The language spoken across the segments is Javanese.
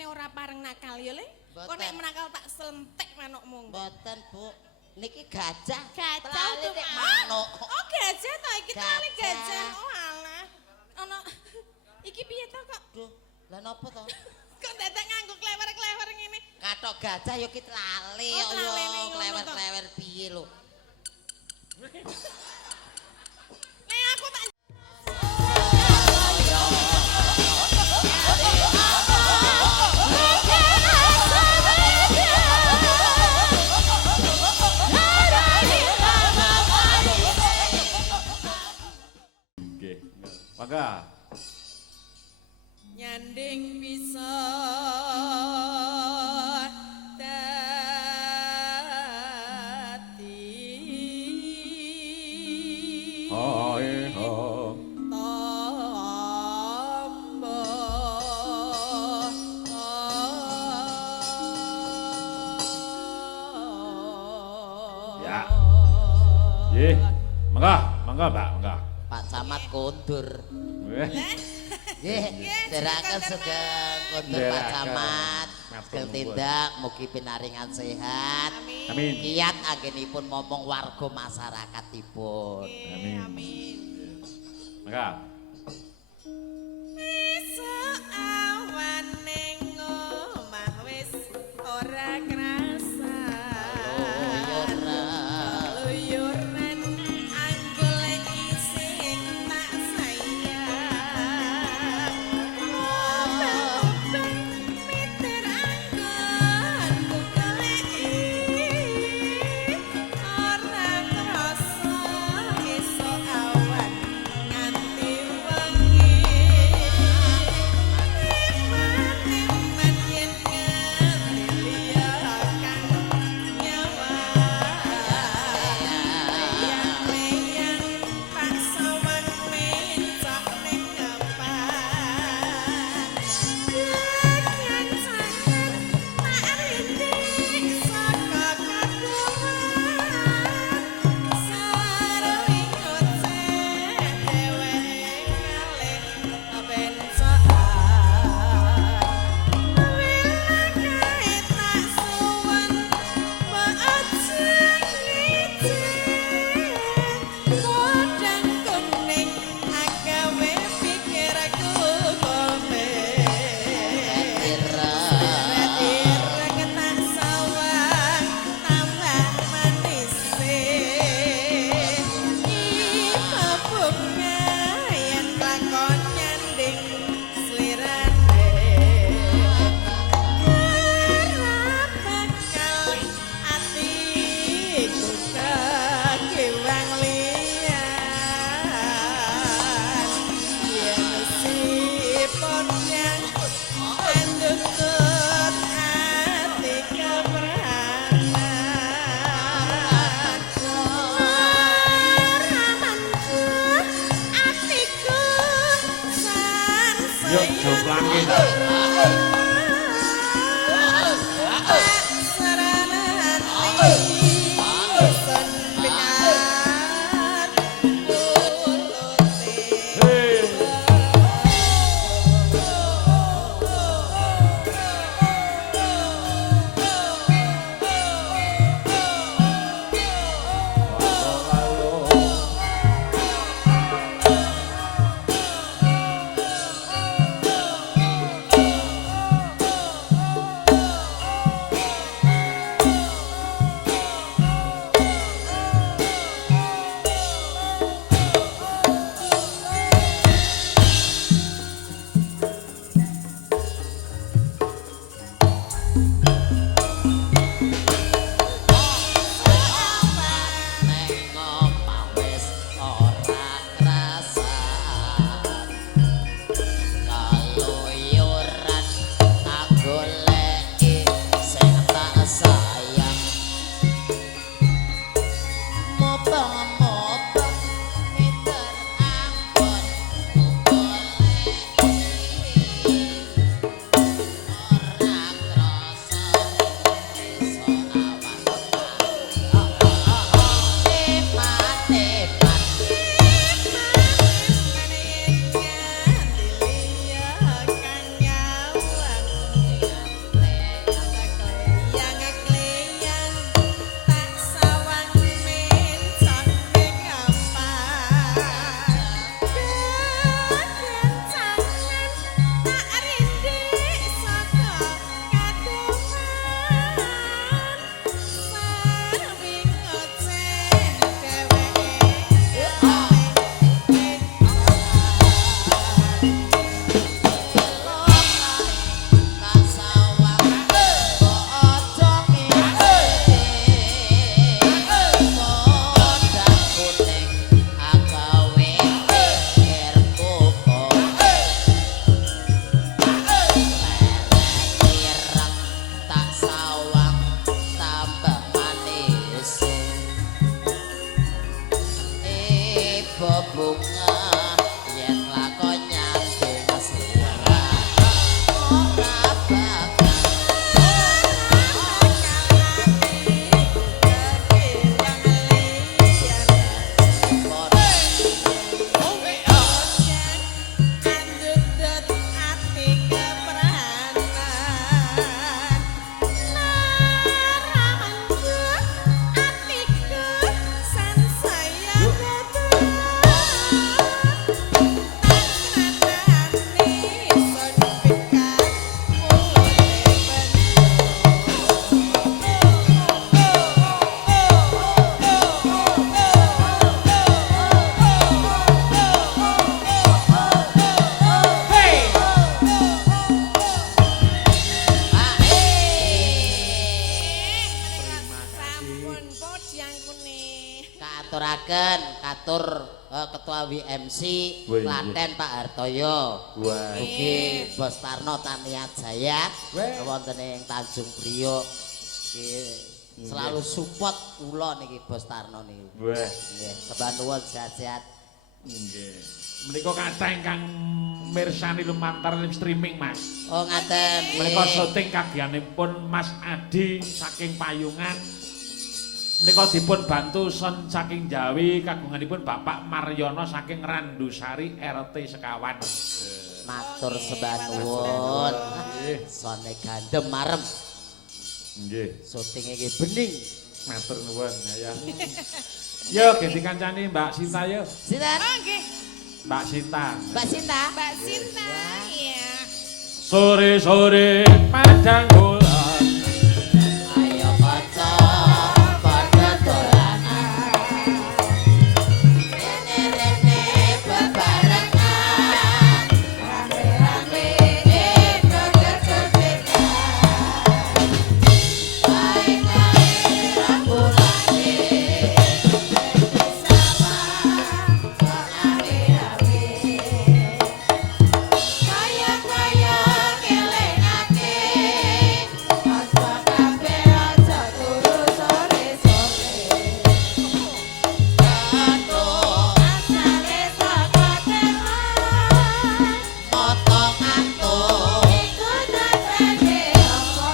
kene ora pareng nakal ya, Le. Kok nek menakal tak selentek manukmu. Mboten, Bu. Niki gajah. Gajah Lali nek tuh. manuk. Oh, gajah ta iki tali gajah. Oh, alah. Ono iki piye to kok? Duh, lah napa to? Kok dadak nganggo klewer-klewer ngene? Kathok gajah ya ki lali Oh, ya. lalene ngono to. Klewer-klewer piye lho. Nek aku tak Mangga. nyanding bisa dadi Hai ho. tamba Ya. Nggih. Mangga, mangga, Mbak, mangga. Pak Camat kondur. Weh. Nggih, dherekaken sugeng kondur Pak Camat. Sugeng tindak mugi pinaringan sehat. Amin. Kiat anggenipun momong warga masyarakatipun. Amin. amin. Mangga. Esuk awan ning omah wis ora krasa. Luyuran anggol ising tak sayang. Obeng mitir anggon goleki. Ora krasa esuk awan nganti wengi. Niman yen ngelia kang nyawa. Layang-layang tak sawang mencak ning ngapan. Nyancangan tak rindik saka kagungan. Sarwi ngoceh dheweke ngalih bencaan. Wilakae tak suwen maajeng ngijing. Kodang kuning agawe pikirku komeng. Ireng tak sawang tambah manis. Ipa bunga yen lakon nyanding slirane. Bakal atiku kagewang liyan. Yen sipon nyangkut andutut ati kepranan. Ramanku atiku sansaya. Yuk, jomplangin. Saranan lisan bengat kulute. Hei. utawi MC Wih, Klaten Pak Hartoyo. Wah. Ugi Bos Tarno Tania Jaya Weh. wonten ing Tanjung Priok. Iki selalu support kula niki Bos Tarno niki. Wah. Nggih, sembah nuwun sehat-sehat. Nggih. Menika kathah ingkang mirsani lumantar live streaming, Mas. Oh ngaten. Menika syuting kagiyanipun Mas Adi saking Payungan. Menika dipun bantu son saking Jawi kagunganipun Bapak Maryono saking Randusari RT Sekawan. Matur sembah nuwun. Nggih. Sone gandem marem. Nggih. Syuting iki bening. Matur nuwun ya. Yo ganti kancane Mbak Sinta yo. Sinten? Oh nggih. Mbak Sinta. Mbak Sinta. Mbak Sinta. Iya. Sore-sore padang bulan. Ayo kanca padha dolanan. Rene-rene bebarengan. Rame-rame joget-jogetan. Baik-baik rambulane. Bersama rame-rame. Kaya-kaya kelengake. Aja kabeh aja turu sore-sore. Aduh, asale saka teman. Potong-antung. Iku dadane apa?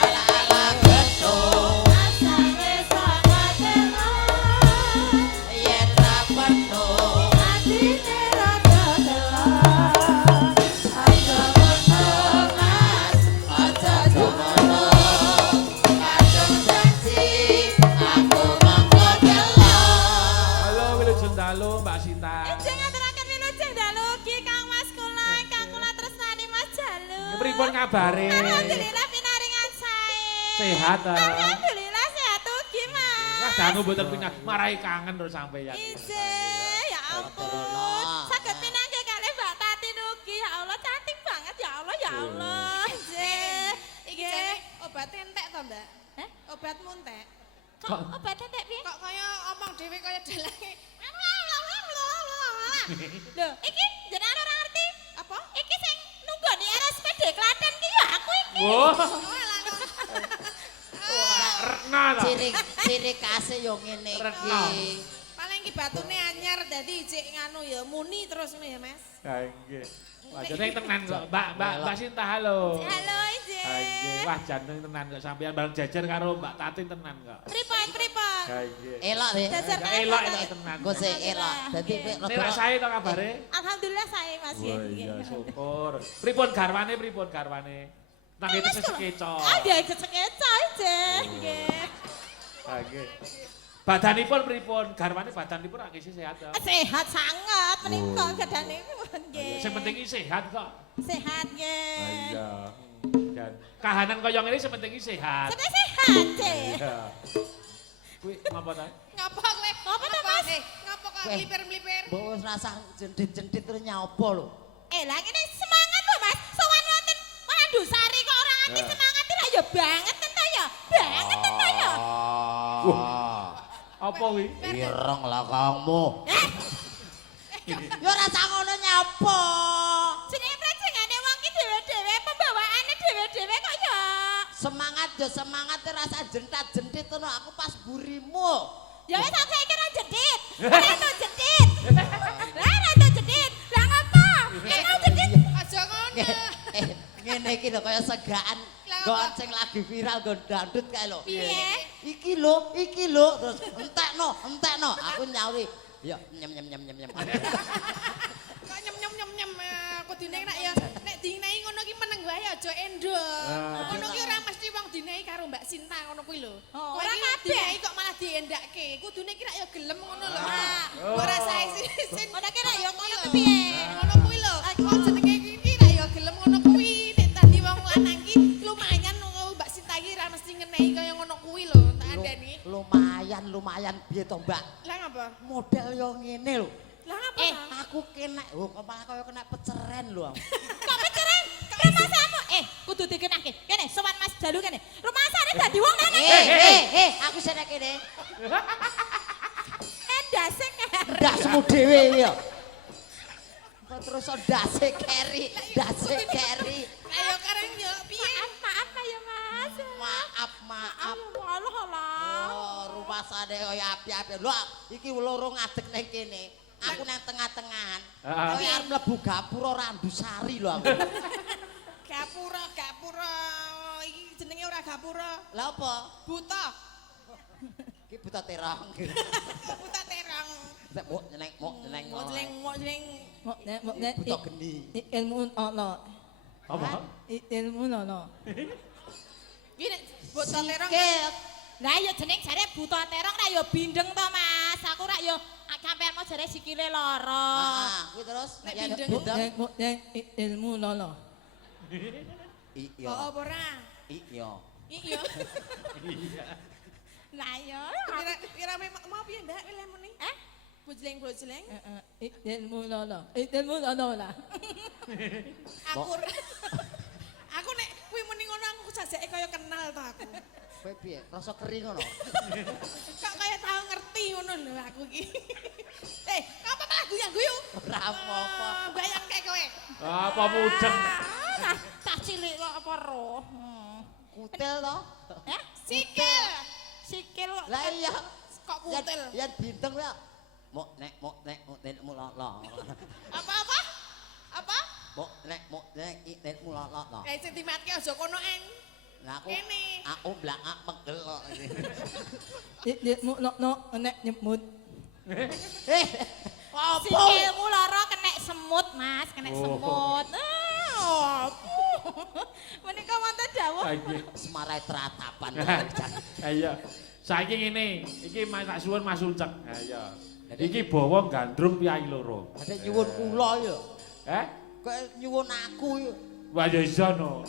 Ala-ala gedung. Asale saka teman. Yen ra penuh. Atine rada delok. Aja ngono mas, aja jomono. Kadung janji, aku mongko delok. Halo Wilujeng Dalu Mbak Sinta. Ijeng ngaturaken wilujeng dalu ugi Kang Mas kula ingkang kula tresnani Mas Jalu. Pripun kabare? Alhamdulillah pinaringan sae. Sehat ta? Alhamdulillah sehat ugi Mas. Wah, dangu mboten punya marai kangen terus sampeyan. Ijeng ya ampun. Saged pinanggih kalih Mbak Tati ugi. Ya Allah cantik banget ya Allah ya Allah. Ijeng. Iki obat entek to, Mbak? Hah? Obat muntek. Kok obat entek piye? Kok kaya omong dhewe kaya dalange. Loh, iki jenengan ora ngerti? Apa? Iki sing nunggoni RSPD Klaten ki ya aku iki. Wah, Oh, rekna ta. Ciri khasnya yo ngene Retno. iki. paling ki batune anyar dadi ijik nganu ya muni terus ngono ya, Mas. Ha nggih. Wah, jeneng tenan kok. Mbak Sinta halo. Halo, Ijik. Ha nggih. Wah, jeneng tenan kok sampeyan bareng jajar karo Mbak Tatin tenan kok. Pripun? Ha nggih. Elok deh. Jajar Ya, kae elok kok. elok tenan. Gue sih elok. Dadi Nek ra sae to kabare? Alhamdulillah saya Mas ya. Wah, iya syukur. Pripun garwane? Nang itu sekeco. Ada kesekeca Ijik. Nggih. Ha nggih. Badanipun pripun? Garwane badanipun akeh sehat to. Sehat sangat menika gadane nggih. Sing penting iki sehat kok. Sehat nggih. Iya. Dan kahanan kaya ngene sing penting iki sehat. Sedhe sehat, Cek. Iya. Kuwi ngapa ta? Ngapa kowe? Ngapa to, Mas? Ngapa kok Weh. mlipir-mlipir? Mbok wis rasa jendit-jendit terus nyopo lho. Lah kene semangat lho, Mas. Sowan wonten Waduh Sari kok ora nganti semangat ra ya banget ten ta ya. Banget ten ta ya. Apa kuwi? Ireng lah kamu. Yo rasa ngono nyopo. Jenenge prejengane wong ki dhewe-dhewe pembawaane dhewe-dhewe kok ya. Semangat yo semangat rasa jentat-jentit ngono aku pas burimu. Ya wis saiki ra jedit. Ora itu jedit. Lah ora itu jedit. Lah ngapa? Kok jedit? Aja ngono. Ngene iki lho kaya segaan gon sing lagi viral gon dangdut kae lho. Piye? Iki lho terus entekno. Aku nyauri. Yo nyem. Kok nyem kudune nek ya nek dinehi ngono ki meneng wae aja endo. Ngono ki ora mesti wong dinehi karo Mbak Sinta ngono kuwi lho. Ora kabeh dinehi kok malah diendakke. Kudune ki nek ya gelem ngono lho. Mbok rasae sin. Ora ki nek ya ngono piye? Ngono kuwi lho. Kok jenenge iki nek ya gelem ngono kuwi. Nek tadi wong lanang ki lumayan Mbak Sinta ki ra mesti ngenehi kaya ngono kuwi lho. Tak andani. Lumayan piye to, Mbak? Lah ngapa? Model yo ngene lho. Lah ngapa? Aku kena, kok malah kaya kena peceren lho. Kok peceren? Rumah samu. Kudu dikenake. Kene sowan Mas Jalu kene. Rumah sare dadi wong nang. Aku seneng kene. Endase ngarep. ndasmu dhewe ya. Kok terus ndase keri, ndase keri. Ayo kareng yo piye? Maaf ya Mas. Maaf. Allah Allah. Oh, rupasane kaya api-api. Lho, iki loro ngadeg ning kene. Aku nang tengah-tengahan. Kaya arep mlebu gapura Randusari lho aku. Gapura. Iki jenenge ora gapura. Lah apa? Buta. Iki buta terong. Buta terong. Nek mok nyeneng. Buta geni. Ilmu ono. Apa? Ilmu ono. Iki nek buta terong. Lah ya jeneng jare buta terong ra ya bindeng to Mas. Aku ra ya sampean mau jare sikile lara. Heeh, kuwi terus Nek yen bindeng. bundeng. Ilmu ono. Iya. Oh, apa ora? Iya. Iya. Lah ya. Kira mau piye Mbak lemune? Bojleng. Ilmu ono. Ilmu ono lah. Aku nek kuwi muni ngono aku jajake kaya kenal to aku. Kowe piye? Rasa kering ngono. Kok kaya tau ngerti ngono lho aku iki. Apa malah guyu? Ora apa-apa. Bayangke kowe. Apa mudeng? Tak cilik kok apa roh. Kutil to? Sikil. Sikil kok. Lah iya. Kok kutil. Yen binteng ya. Mok nek mulala. Apa? Mok nek mulala. Kayak sing dimatke aja kono en. Lah Kene. aku blangak megel kok iki. Ilmu ono nek nyebut. Apa? Sikilmu lara kena semut Mas, kena Oh. semut. Menika wonten dawuh. Saiki. Semarai teratapan. Ayo. Saiki ngene, iki tak suwun Mas Ucek. Ayo. Iki bawa gandrung piyai loro. Ada nyuwun kula ya. Kok Kok nyuwun aku ya. Wah ya iso no.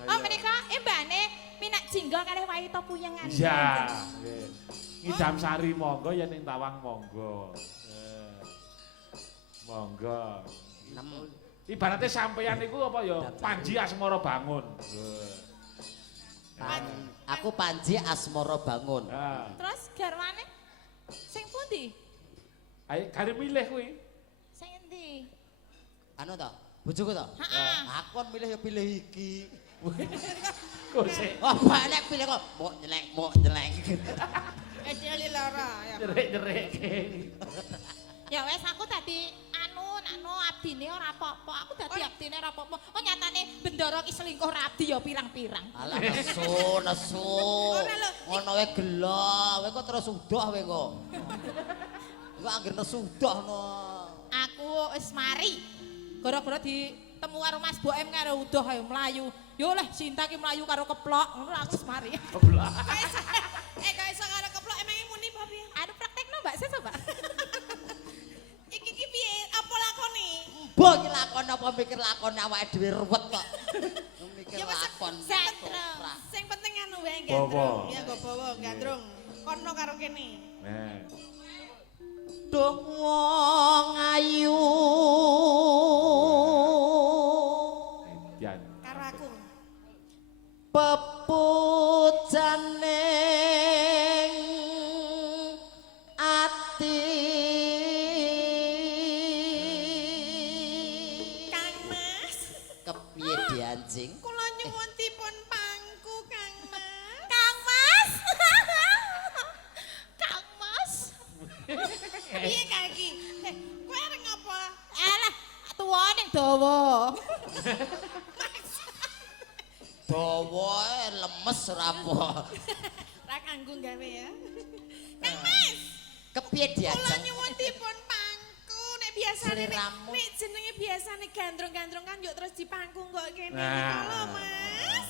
Oh menika mbane minak jingga kalih waita puyengan. Iya. Ngidam sari monggo ya ning Tawang monggo. Monggo. Ibaratnya sampeyan niku apa ya Panji Asmara Bangun. Aku Panji Asmara Bangun. Nah, Terus garwane sing pundi? ayo kari milih kuwi. Sing endi? Anu to, bojoku to? Heeh. Aku kon milih ya pilih iki. Kok sik Oh, nek pilih kok mok nyeleng. Ejeli lara ya. jerik-jerik. Ya wes aku tadi anu abdine ora apa-apa. Aku dadi abdine ora apa-apa. Oh nyatane Bendoro ki selingkuh ra abdi ya pirang-pirang. Alah nesu. Ngono wae gelo, kowe kok terus udoh kowe kok. Kok anggere nesu udoh no. Aku wis mari. Gara-gara ditemu karo Mas Boem karo udoh ayo mlayu. Yo leh Sinta ki mlayu karo keplok. Ngono aku wis mari. Keblak. Kok iso karo keplok emang muni apa piye? Anu praktekno Mbak Ses Mbak. Iki piye? Apa lakone? Mbok iki lakon apa mikir lakon awake dhewe ruwet kok. Mikir Ya wis lakon. sing penting anu wae Bawa. gandrung. Ya go bawa gandrung. Kono karo kene. Nah. Duh wong ayu. Yan. Karo aku. Pepujaning ati. Kang Mas. Kepiye di anjing? Kula nyuwun dipun pangku Kang Mas. Kang Mas. Kang Mas. Piye kaki? Kowe areng apa? Alah, tuwa ning dawa. Dawa lemes ora apa. Ra kanggo gawe ya. Kang Mas. Kepiye Kula diajeng? nyuwun dipun pangku nek biasane Sliramu. nek jenenge biasane gandrung-gandrung kan yuk terus dipangku kok kene Nah. iki lho Mas.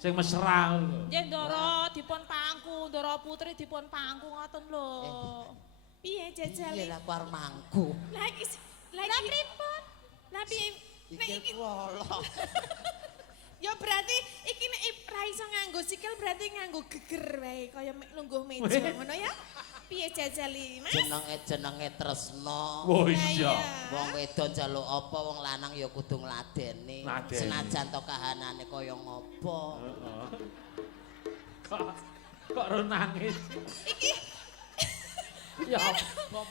Sing mesra lho. Nggih Ndara dipun pangku, Ndara Putri dipun pangku ngoten lho. Piye jajale? Iya lah par mangku. Lagi Lah pripun? Lah piye nek Iki iki wolo. ya berarti iki nek ra iso nganggo sikil berarti nganggo geger wae kaya lungguh meja ngono ya. Piye jajali Mas? Jenenge tresno. Oh Lah iya. Wong wedok njaluk apa wong lanang ya kudu ngladeni. Ngladeni. Senajan to kahanane kaya ngopo. Kok ro nangis. Iki Ya.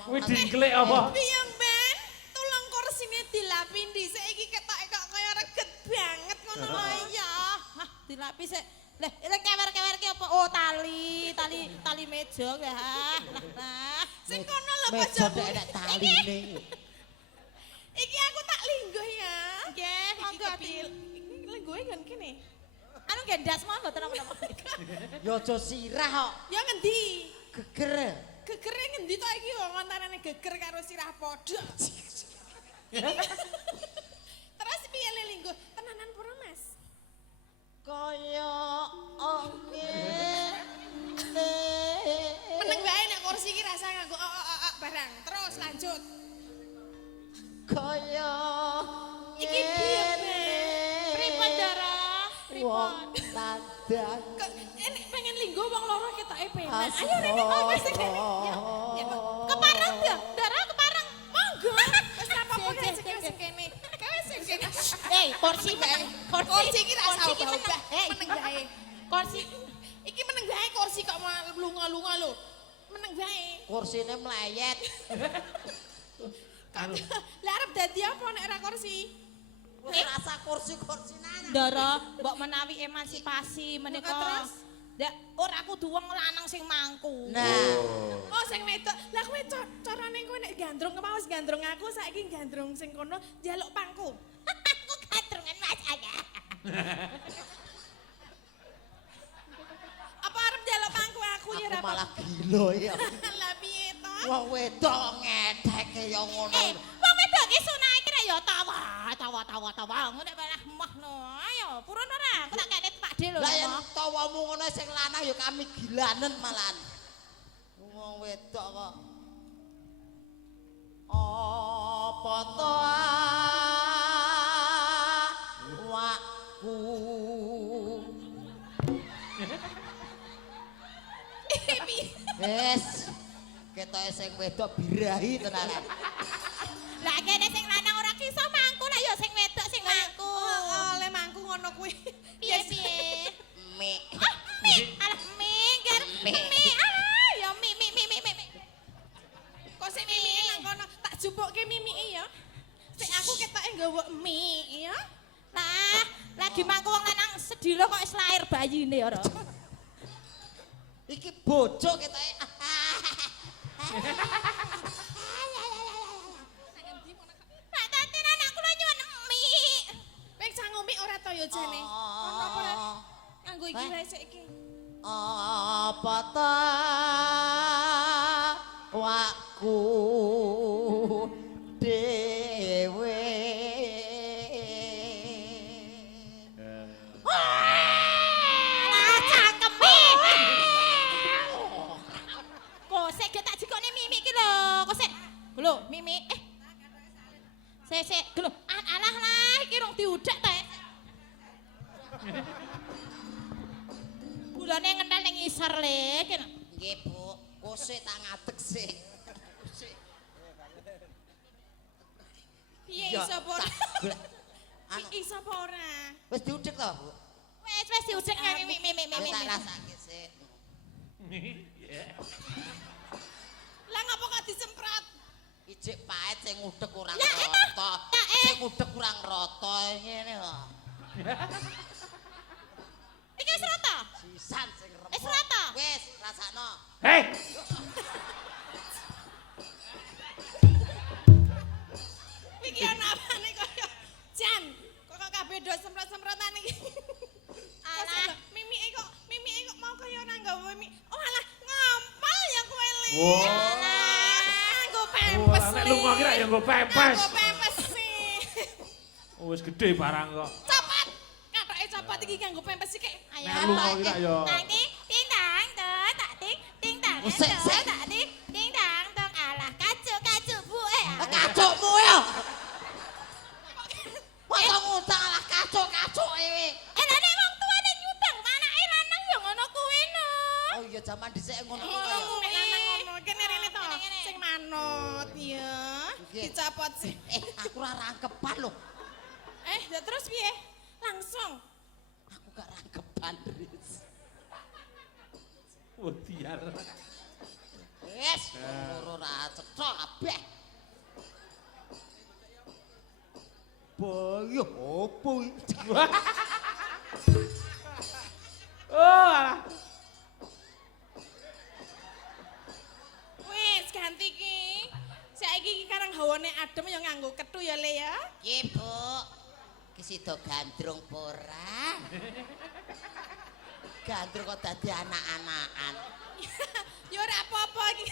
Kuwi dingklek apa? Piye, Ben? Tolong kursine dilapi dhisik iki ketoke kok kaya reget banget ngono lho ya. Hah, dilapi sik. Lah, lek kewer-kewer ki apa? Oh, tali meja ya. Lah. Sing kono lho Meja bojoku. nek taline. Iki aku tak lingguh ya. Nggih, monggo Ati. Lingguhe nggon kene. Anu nggih ndas mawon mboten apa-apa. Ya aja sirah kok. Ya ngendi? Geger. Gegere ngendi to iki wong antarane geger karo sirah padha. Terus piye lingguh? Tenanan pura, Mas? Kaya angin. Meneng bae nek kursi iki rasa nganggo barang. Terus lanjut. Kaya Iki piye, Ben? Pripun, Dara? wong Pripun? tandang. Enek pengen linggo wong loro ketoke penak. Ayo rene wis kene. Ya, Kepareng ya, Dara kepareng. monggo. Wis apa-apa sing kene. Kowe sing kene. Kursi meneng. Kursi iki ra Kursi usah iki meneng. obah. Meneng bae. Kursi Iki meneng bae kursi kok lunga-lunga lho. Meneng bae. Kursine mlayet. Lah arep dadi apa nek ora kursi? Wis rasa kursi-kursi nang. Dara, mbok menawi emansipasi menika. Terus? Ndak ora kudu wong lanang sing mangku. Nah, Oh sing wedok. Lah kowe carane kowe nek gandrung kemawas gandrung aku saiki gandrung sing kono njaluk pangku. Aku gandrungan Mas Aga. Apa arep njaluk pangku aku ya aku ora malah gila ya. Lah piye to? Wong wedok ngedheke ya ngono. Wong wedok ki sunah iki ya tawa. Ngono malah mah no. Ayo, purun ora? Aku tak kene pakde lho. Lah yen tawamu ngono sing lanang ya kami gilanen malahan. Wong wedok kok. Apa to awakku? Wes. Ketoke sing wedok birahi tenanan. Lah kene sing lanang ora iso mangku lah ya sing wedok sing mangku. Oleh mangku ngono kuwi. Piye-piye? Mik. Alah minggir. Mi. Ah, ya mi. Kok sik mimike nang kono tak jupukke mimike ya. Sik aku ketoke nggawa mie ya. Lah, lagi mangku wong lanang sedilo kok wis lair bayine ora. Iki bojo ketoke. Pak Tatin anak kula nyuwun mie. Ping sangu mie ora to ya jane. Ono apa ora? Nganggo iki wae sik iki. Apa ta wakku dhewe Lah cangkeme. Kok sik tak jikone mimi iki lho. Kok sik. Lho, mimi. Sik. Lho, alah lah iki rong diudak ta. Bulane ngentel ning isor le. Kene. nggih Bu kosek tak ngadeg sik Piye iso apa ora? anu Iso apa ora? wis diudek to Bu Wes diudak mimi. wis tak rasake sik Lah ngapa kok disemprot? ijik paet sing ngudek kurang Lah, rata tak, sing ngudek kurang rata ngene kok Iki wis rata. sisan sing remuk Wis rata. wis rasakno Hei, Iki ana apane kaya Jan. Kok kabeh do semprot-semprotan iki. Alah. Mimike kok mau kaya ora nggawa mie. Oh alah ngompol ya kowe le. Wah. Nggo wah, pempes. nek lunga ki ra ya nggo pepes. Nggo pempes sih. Oh, wis gedhe barang kok. Copot. Katoke copot iki kanggo pempes iki. Ayo. Nek lunga ki ra ya. Nanti ting tang dong, tak ting tang. Sik, sik. Tak ting tang dong. Alah kacuk bu kacukmu ya masa ngutang lah kacuk iki Lah nek wong tuane nyutang anake lanang ya ngono kuwi no. oh iya zaman dhisik ngono Ngono kaya nek lanang ngono. Kene rene to. Kene. Sing manut ya. Nggih. Dicopot sih. aku ora rangkepan lho Ya terus piye? Langsung. aku gak rangkepan Riz Wediar. wis loro ra cetha kabeh. Boyo opo iki? Oh, alah. Wis ganti ki. Saiki iki karang hawane adem ya nganggo kethu ya Le ya. Nggih, Bu. Ki sida gandrung apa ora? Gandrung kok dadi anak-anakan. Ya ora apa-apa iki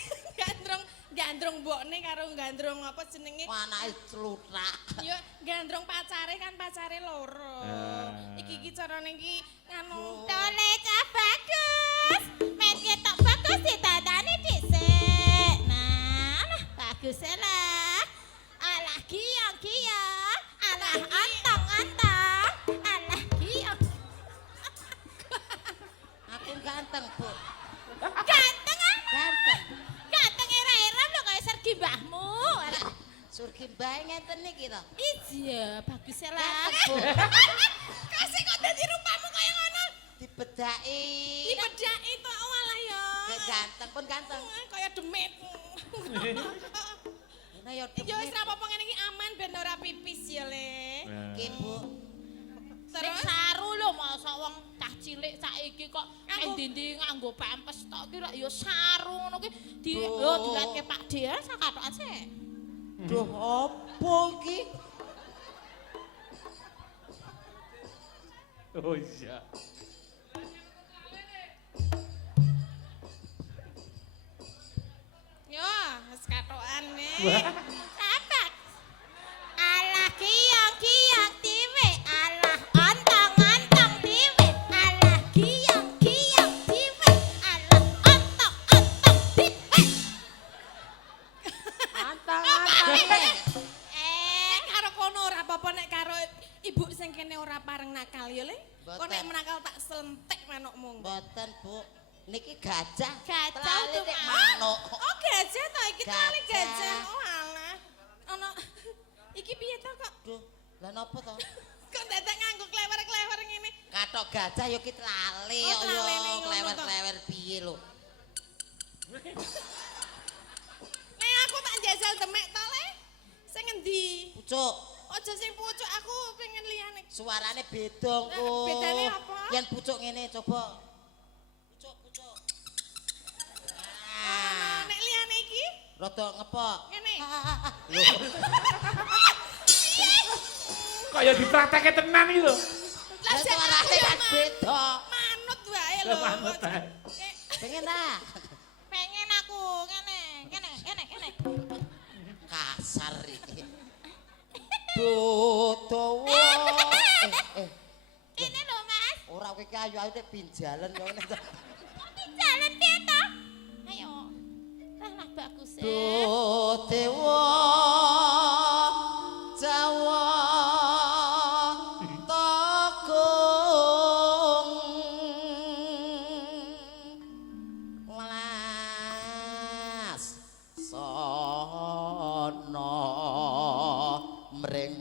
gandrung mbokne karo gandrung apa jenenge? Anake cluthak. Ya gandrung pacare kan pacare loro. Iki carane iki anu Tole cah bagus. Men ketok bagus ditandani dhisik. Nah, bagus lah. Alah giyong-giyong. Alah antong-antong. Alah giyong. Aku ganteng, Bu. Ganteng ah. Ganteng. Ganteng era-eram lho kaya sergi mbahmu. Surgi bae ngeten iki to. Iya, bagus lah. Bu. kasih kok dadi rupamu kaya ngono. Dibedaki. Dibedaki to walah ya. Kayak ganteng pun ganteng. Kaya demit. Nah ya Ya wis ra apa-apa ngene iki aman ben ora pipis ya Le. Nggih, Bu. Sing Terus saru lho masa wong cah cilik saiki kok endi-endi nganggo pempes tok ki ya saru ngono ki dilatke Pak D ya sakatokan sik. Duh, opo iki? Oh iya. yo wis katokan nih. Sahabat. Alah kiyong-kiyong tiwe, alah ontong-ontong tiwe, alah kiyong-kiyong tiwe, alah ontong-ontong tiwe. Karo kono ora apa-apa nek karo ibu sing kene ora pareng nakal ya Le. Kok nek Mboten. menakal tak selentik manukmu. Mboten, Bu. Niki gajah. Gajah Telale tuh, nek Mas. manuk. Oh gajah to iki tali Gajah. gajah. Oh alah. Ono iki piye to kok? Duh, lah napa to? Kok dadak nganggo klewer-klewer ngene. Katok gajah ya ki telale Oh, yo telale ning ngono to. klewer-klewer piye lho. Nek aku tak jajal demek to Le. Sing endi? Pucuk, Aja sing pucuk aku pengen liyane. suarane beda engko. Bedane apa? Yen pucuk ngene coba. Pucuk, pucuk. Ah, Nek liyane iki rada ngepok. ngene. Lho, Kaya dipraktekke tenan iki lho. lah suarane kan beda. Manut wae lho. Manut ae. Eh, Pengen ta? Pengen aku kene. Kasar iki. Dodowo. Ini lho Mas. Ora kowe ki ayu-ayu nek pinjalan kok ngene. Jalan piye to? Ayo. Lah bagus e. Dodewa Jawa Tokong Las Sono Mring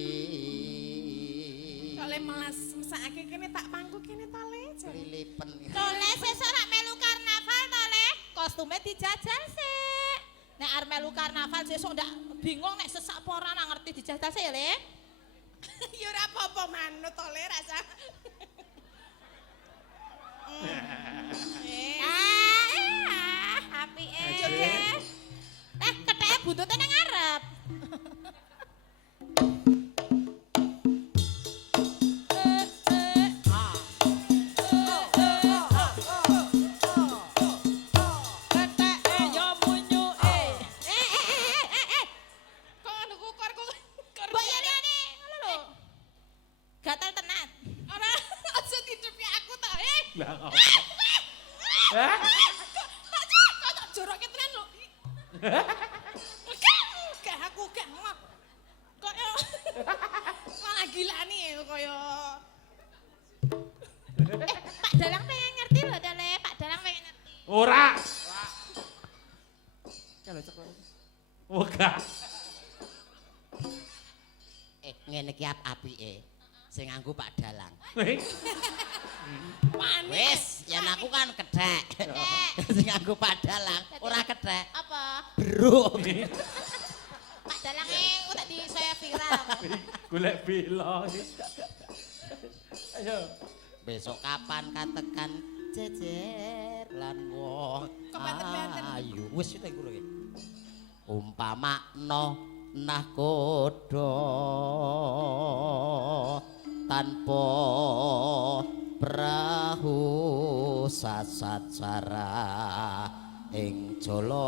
Mami Kale melas mesake kene tak pangku kene to Le. Lilipen Tole sesuk rak melu karnaval to Le. Kostume dijajal sik. Nek arep melu karnaval sesuk ndak bingung nek sesak apa ora ngerti dijajal sik ya Le. Ya ora apa-apa manut to Le rasa. Apike. Ketheke buntute nang ngarep. Kok anu kukor kok. Mbok Yaliane ngono lho. Gatel tenan. Ora aja didepi aku to. Lah apa? Hah? Kok tak joroke tenan lho. Gak aku gak ngomong. Kaya malah gilani kaya Pak Dalang pengen ngerti lho to Le. Pak Dalang pengen ngerti. Ora. Ora. ngene iki apike sing nganggo Pak Dalang. Wis, yen aku kan kedhek. Sing nganggo padalang, ora kedhek. Apa? Beruk. Pak Dalange ku tadi saya viral. Golek bela. Ayo. Besok kapan katekan jejer lan wong ayu. Wis itu iku lho. Umpamakno nahkoda tanpa perahu sasat sara ing Jolodri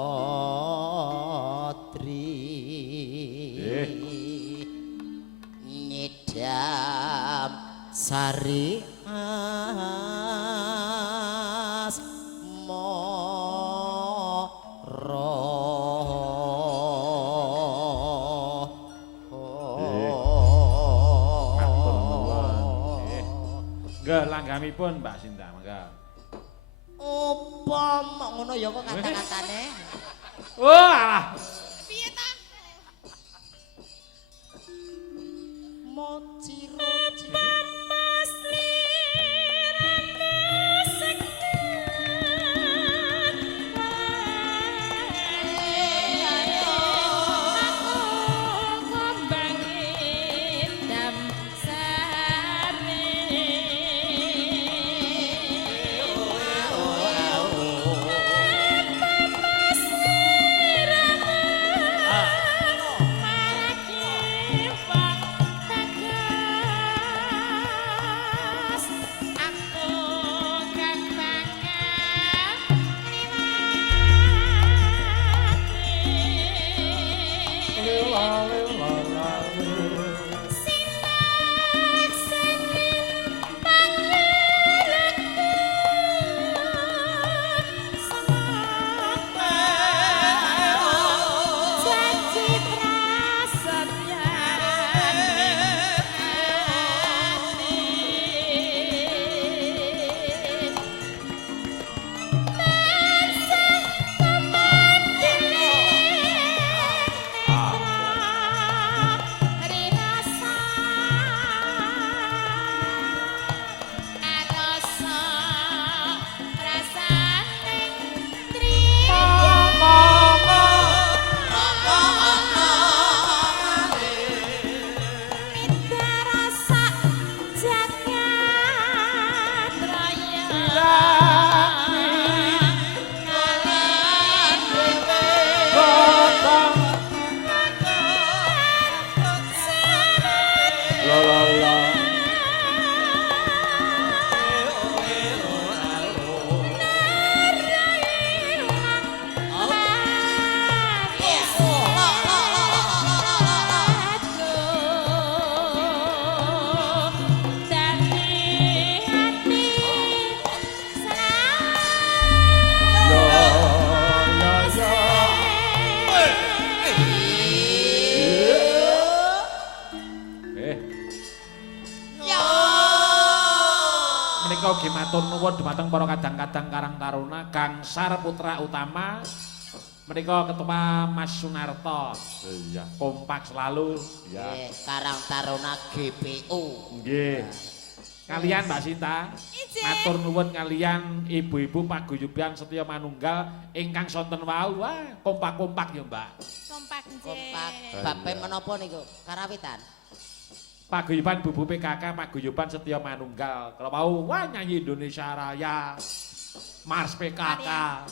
nyidam sari mas Nggih, langgamipun Mbak Sinta, mangga. Apa ngono ya kok kata-katane? Oh, alah. Piye ta? Moci-roci. Ugi matur nuwun dumateng para kadang-kadang Karang Taruna gangsar putra utama menika Ketua Mas Sunarto. Iya, kompak selalu. Nggih, Karang Taruna GPU. Nggih. Kalian Mbak Sinta, matur nuwun kalian ibu-ibu paguyuban Setya Manunggal ingkang sonten wau. Wah, kompak-kompak ya, Mbak. Kompak nggih. Kompak. Bape menapa niku? Karawitan. Paguyuban Bubu PKK, paguyuban Setya Manunggal. Kalau mau wah nyanyi Indonesia Raya, Mars PKK.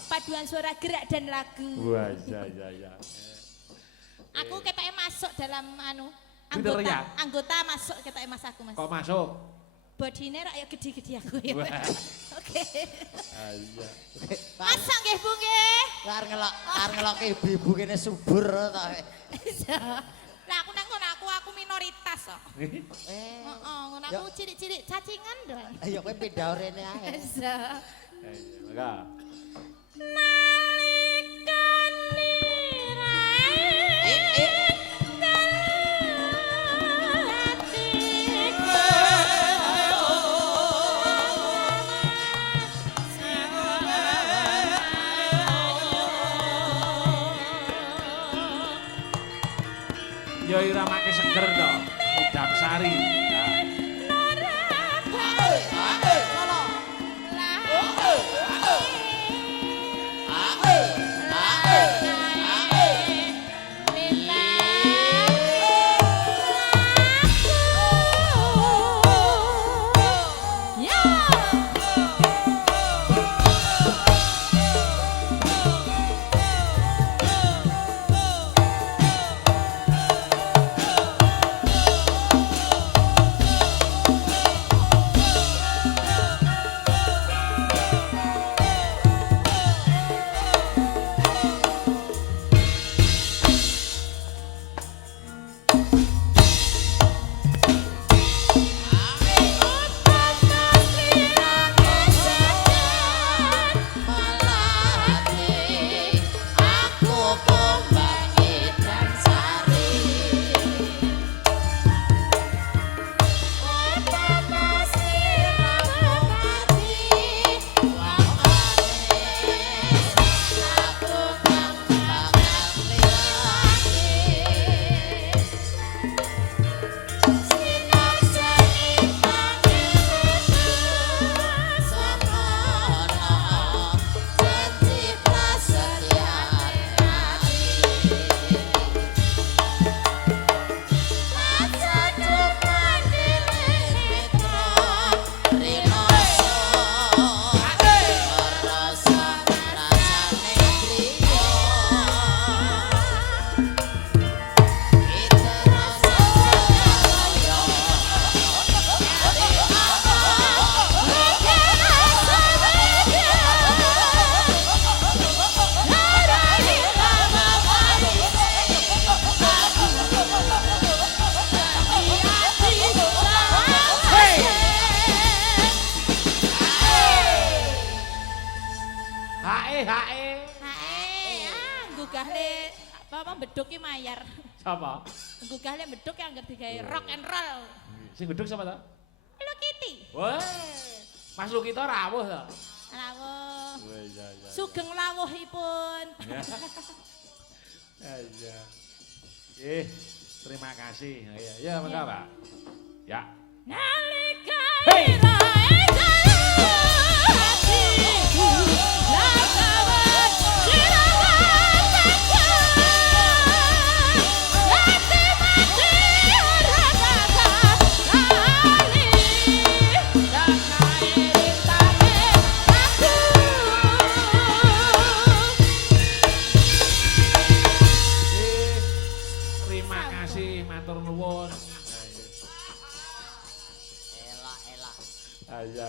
Paduan suara gerak dan lagu. Wah, ya. Aku ketoke masuk dalam Pinter ya? anggota masuk ketoke Mas aku Mas. Kok masuk? Bodine rak ya gede-gede aku ya. Wah. Oke. Iya. Masuk nggih Bu nggih. Arep ngelokke ibu-ibu kene subur to. Lah aku nang kono aku minoritas kok. Heeh, ngono aku cilik-cilik cacingan doang. Ayo kowe pindah rene ae. Maka. Nalikane rae. Yo iramake seger to. Idam Sari. apa beduk ki mayar. Sapa? Nggugah lek beduk yang anggere digawe rock and roll. Sing gedhek sapa ta? Hello Kitty. Wah. Mas Lukito rawuh ta? Rawuh. Wah iya iya. Sugeng lawuhipun. Iya. Terima kasih. Ya, ya, mangga, Pak. Ya. Nalika Hey! ira hatiku lakawan sirawatanku hati mati ora bakal lali dan kairintane aku Terima kasih, matur nuwun. Elak. Ah, iya.